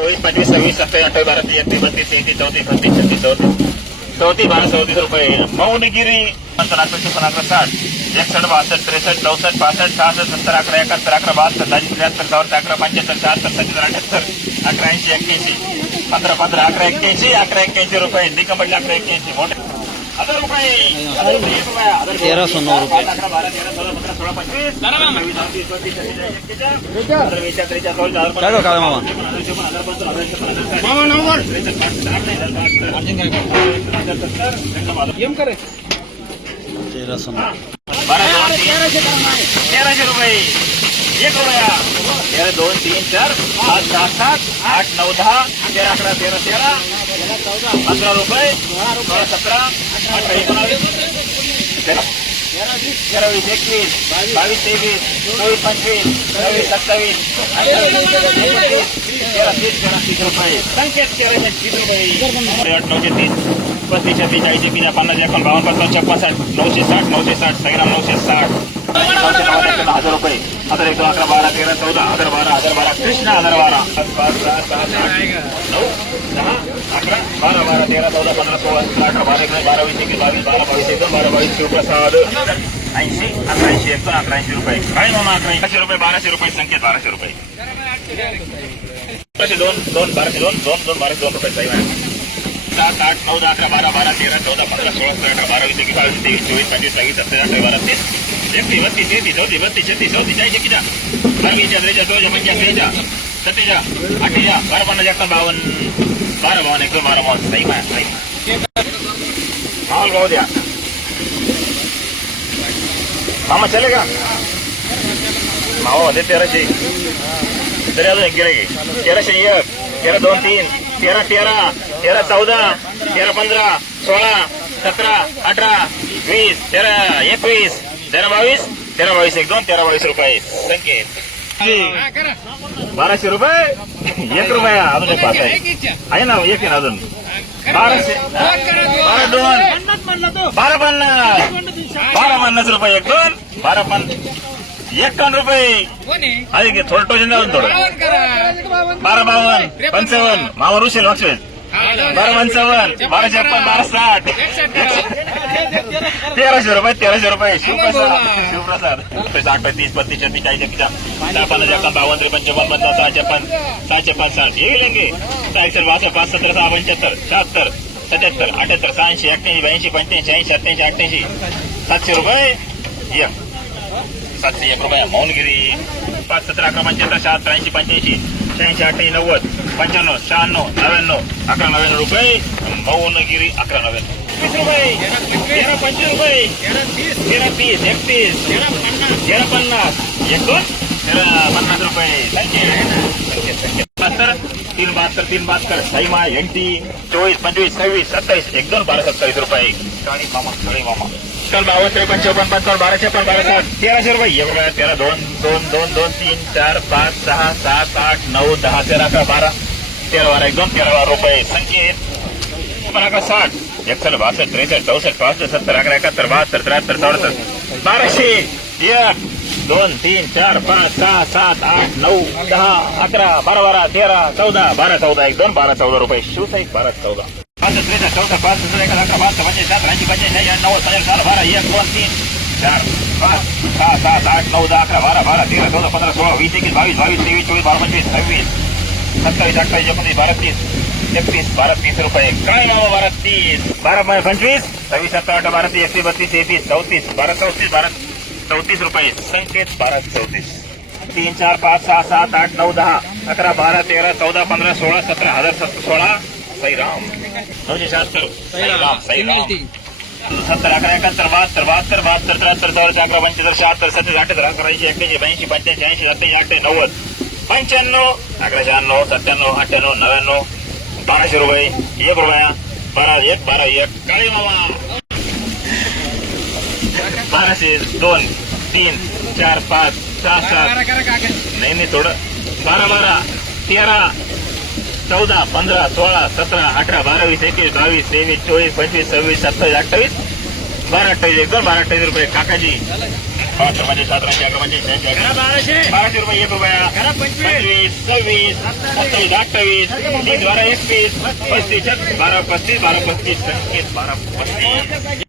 चोवीस पंचवीस छब्बीस सत्ताईस अट्ठाईस बारह तेवीस एकतीस बत्तीस तेहतीस चौतीस बत्तीस छत्तीस चौतीस चौतीस बारह चौतीस रुपये मौनगिरी पंचावन्न अकरा साठ एकसठ बासठ तिरसठ चौसठ बासठ सहासष्ट सत्तर अकरा एकाहत्तर अकरा बहात्तर दहाशे त्र्याहत्तर चौऱ्याहत्तर अकरा पंच्याहत्तर शहात्तर सत्तर अठ्याहत्तर अकरा ऐंशी एक्क्याऐंशी पंधरा पंधरा अकरा एक्क्याऐंशी अकरा एक्क्याऐंशी रुपये निकंबडले अकरा एक्क्याऐंशी हज़ार रुपये हज़ार रुपये, एक रुपया, हज़ार रुपये. मामा तेराशे एक रुपया तेरा दोन तीन चार पाच सहा सात आठ नऊ दहा तेरा अकरा तेरा तेरा पंधरा रुपये सोळा सतरा तेरा एकवीस बावीस तेवीस चोवीस पंचवीस सव्वीस सत्तावीस रुपये संकेत तेराशे तीस छप्पन साठ नऊशे साठ साठ सगळ्यांना नऊशे साठ नऊशे हज़ार रुपये हज़ार एक अकरा बारा तेरा चौदा हज़ार बारा हज़ार बारा कृष्ण हज़ार बारा पाच पाच सहा सात आठ नऊ दहा अकरा बारा सतरा अठरा बारा एकोणीस बारा बावीस बारा बावीस एक दोन बारा बावीस शिवप्रसाद ऐंशी अकरा एक काय मामा अकरा रुपये सात आठ नऊ दहा अकरा बारा बारा तेरा चौदा पंधरा सोळा बारा वीस एकवीस बावीस तेवीस बत्तीस तेहतीस बत्तीस छत्तीस चौतीस चाळीस एक सही माहोल भाऊ द्या मामा चलेगा? मावा होते तेराशे तरी अजून एक की तेराशे एक तेरा दोन तीन। तेरा तेरा तेरा चौदा तेरा पंधरा सोळा सतरा अठरा वीस तेरा एकवीस तेरा बावीस तेरा बावीस एक दोन तेरा बावीस रुपये संकेत बाराशे रुपये एक रुपया अजून एक पाच आहे ना एक ना अजून बाराशे. बारा दोन बारा पन्नास. बारा पन्नास रुपये एक दोन. बारा पन्नास एकावन्न रुपये. आहे की थोडं टोचन जाऊन थोडं. बारा बावन्न पंचावन्न. मावर उशील लक्ष बारा पंचावन्न. बारा छप्पन बारा साठ. तेराशे रुपये तेराशे रुपये. शिवप्रसाद शिवप्रसाद पैसा आठ तीस बत्तीस छत्तीस सहा पन्नास एकावन्न बावन्न त्रेपन्न चौपन्न पन्नास सहा छप्पन सहा छप्पन साठ ये लेंगे एकसष्ट बासष्ट पाच सत्तर सहा पंच्याहत्तर शहात्तर सत्याहत्तर अठ्याहत्तर सहाऐंशी अठ्ठ्याऐंशी ब्याऐंशी पंच्याऐंशी ऐंशी अठ्ठ्याऐंशी अठ्ठ्याऐंशी सातशे रुपये एक सातशे एक रुपया मौनगिरी पाच सतरा अकरा पंच्याहत्तर शहात्तर ऐंशी पंच्याऐंशी शहाऐंशी अठ्ठ्याऐंशी नव्वद पंच्याण्णव शहाण्णव नव्याण्णव अकरा नव्याण्णव रुपये मौनगिरी अकरा नव्याण्णव पन्नास एक दोन तेरा पन्नास रुपये संख्ये संख्ये बहात्तर तीन बहात्तर तीन बहात्तर एंटी चोवीस पंचवीस सव्वीस सत्तावीस एक दोन बारा सत्तावीस रुपये काळी मामा काळी मामा चल चौपन्न पंचावन्न बाराशे पण बारा तेराशे रुपये एक तेरा दोन दोन दोन दोन तीन चार पाच सहा सात आठ नऊ दहा तेरा अकरा बारा तेरा बारा एक दोन तेरा बारा रुपये संख्येत अकरा साठ एकसष्ट बासष्ट त्रेसष्ट चौसष्ट पासष्ट सत्तर अकरा एकाहत्तर बहात्तर त्र्याहत्तर चौऱ्याहत्तर बाराशे एक दोन तीन चार पाच सहा सात आठ नऊ दहा अकरा बारा बारा तेरा चौदा बारा चौदा एक दोन बारा चौदा रुपये शिवसाईक बारा चौदा पासष्ट त्रेसष्ट चौदा पाच एका अकरा बासष्ट पंचवीस सात ऐंशी पंच्याऐंशी नव्वद पंच्याऐंशी सहा बारा एक दोन तीन चार पाच सहा सात आठ नऊ दहा अकरा बारा बारा तेरा चौदा पंधरा सोळा वीस एकवीस बावीस बावीस तेवीस चोवीस बारा पंचवीस सव्वीस सत्तावीस अठ्ठावीस एकोणतीस बारा तीस एकतीस बारा तीस रुपये काय नाव बारा तीस बारा बाय पंचवीस। अठरा बारा तीस एकतीस बत्तीस तेहतीस चौतीस बारा चौतीस बारा चौतीस रुपये संकेत बारा चौतीस। तीन, चार, पाच, सहा, सात, आठ नऊ दहा, अकरा बारा तेरा चौदा पंधरा सोळा सतरा हज़ार सोळा साईराम नऊशे शहात्तर साईराम साईराम सत्तर, अकरा एकाहत्तर बहात्तर बहात्तर बहात्तर त्र्याहत्तर चौऱ्याहत्तर अकरा पंच्याहत्तर शहात्तर सत्तर अठ्याहत्तर अकरा ऐंशी एक्क्याऐंशी पंच्याऐंशी ऐंशी सत्याऐंशी अठ्ठ्याऐंशी नव्वद पंच्याण्णव अकरा शहाण्णव सत्त्याण्णव अठ्ठ्याण्णव नव्याण्णव बाराशे रुपये एक रुपया बारा एक बारा एक काळी मामा बाराशे दोन तीन चार पाच सहा सात नाही नाही थोडं बारा बारा तेरा चौदा पंधरा सोळा सतरा अठरा बारावीस एकवीस बावीस तेवीस चोवीस पंचवीस सव्वीस सत्तावीस अठ्ठावीस बारा अठ्ठावीस एक दोन बारा अठ्ठावीस रुपये काकाजी बहात्तर म्हणजे सतराशे अकरा म्हणजे शहाऐंशी अकरा बाराशे रुपये एक रुपया पंचवीस सव्वीस सत्तावीस अठ्ठावीस तीस बारा एकवीस पस्तीस छत्तीस बारा पस्तीस बारा पस्तीस छत्तीस बारा पस्तीस